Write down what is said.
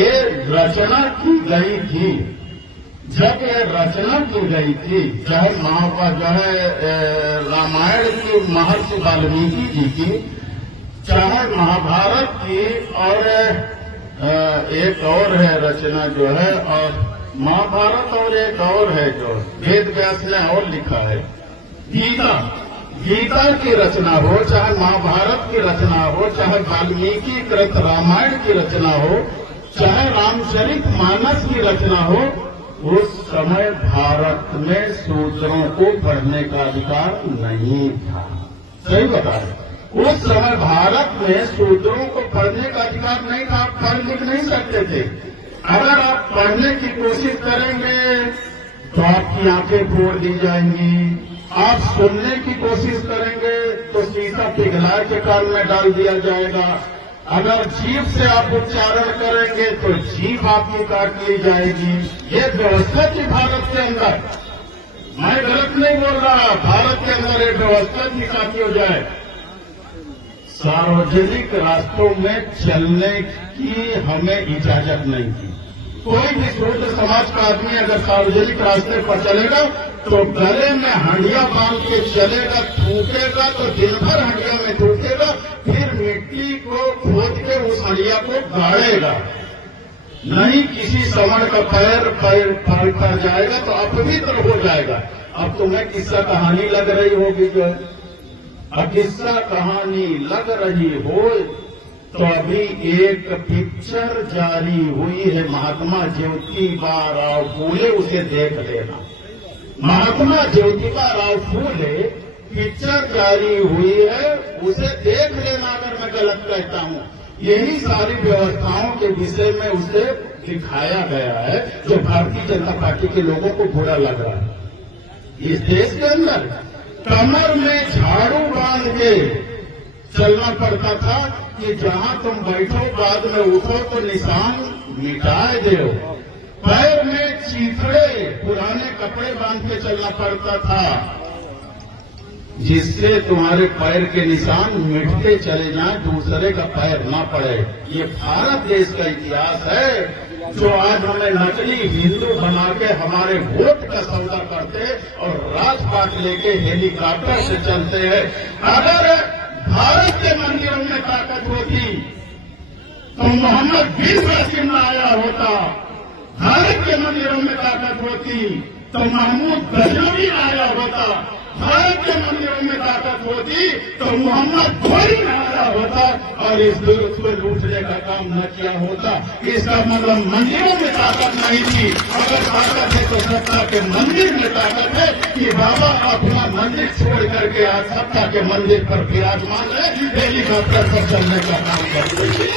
ये रचना की गई थी, जब ये रचना की गई थी, चाहे जो है रामायण की महर्षि वाल्मीकि जी की, चाहे महाभारत की, और एक और है रचना जो है, और महाभारत और एक और है जो वेद व्यास ने और लिखा है, गीता की रचना हो, चाहे महाभारत की रचना हो, चाहे वाल्मीकि कृत रामायण की रचना हो, चाहे रामचरित मानस की रचना हो, उस समय भारत में शूद्रों को पढ़ने का अधिकार नहीं था। सही बता रहे, उस समय भारत में शूद्रों को पढ़ने का अधिकार नहीं था। आप पढ़ लिख नहीं सकते थे। अगर आप पढ़ने की कोशिश करेंगे तो आपकी आंखें फोड़ दी जाएंगी। आप सुनने की कोशिश करेंगे तो सीधा पिघला के कान में डाल दिया जाएगा। अगर जीभ से आप उच्चारण करेंगे तो जीभ आपकी काट ली जाएगी। ये व्यवस्था थी भारत के अंदर। मैं गलत नहीं बोल रहा, भारत के अंदर एक व्यवस्था थी ताकि हो जाए। सार्वजनिक रास्तों में चलने की हमें इजाजत नहीं थी। कोई भी शूद्र समाज का आदमी अगर सार्वजनिक रास्ते पर चलेगा तो गले में हंडिया बांध के चलेगा, थूकेगा तो दिन भर हंडिया में थूकेगा, फिर मिट्टी को खोद के उस हंडिया को गाड़ेगा। नहीं किसी सवर्ण का पैर पर जाएगा तो अपवित्र हो जाएगा। अब तुम्हें किस्सा कहानी लग रही होगी जो है, अब किस्सा कहानी लग रही हो तो अभी एक पिक्चर जारी हुई है महात्मा ज्योतिबा राव फूले, उसे देख लेना। महात्मा ज्योतिबा राव फूले पिक्चर जारी हुई है, उसे देख लेना अगर मैं गलत कहता हूं। यही सारी व्यवस्थाओं के विषय में उसे दिखाया गया है जो भारतीय जनता पार्टी के लोगों को बुरा लग रहा है। इस देश के अंदर कमर में झाड़ू बांध के चलना पड़ता था कि जहां तुम बैठो बाद में उठो तो निशान मिटाए दो। पैर में चीथड़े पुराने कपड़े बांध के चलना पड़ता था जिससे तुम्हारे पैर के निशान मिटते चले जाएं, दूसरे का पैर न पड़े। ये भारत देश का इतिहास है जो आज हमें नकली हिंदू बना के हमारे वोट का सौदा करते और राजपाट लेके हेलीकॉप्टर से चलते हैं। अगर भारत के मंदिरों में ताकत होती तो मोहम्मद बिन कासिम आया होता। भारत के मंदिरों में ताकत होती तो महमूद गजनवी आया होता। भारत के मंदिरों में ताकत होती तो मोहम्मद घोरी आया होता और इस दुर्ग को लूटने का काम न किया होता। इसका मतलब मंदिरों में ताकत नहीं थी। अगर ताकत है तो सत्ता के मंदिर में ताकत है कि बाबा अपना मंदिर छोड़ करके आज सत्ता के मंदिर पर विराजमान है, हेलीकॉप्टर पर चलने का काम करते हैं।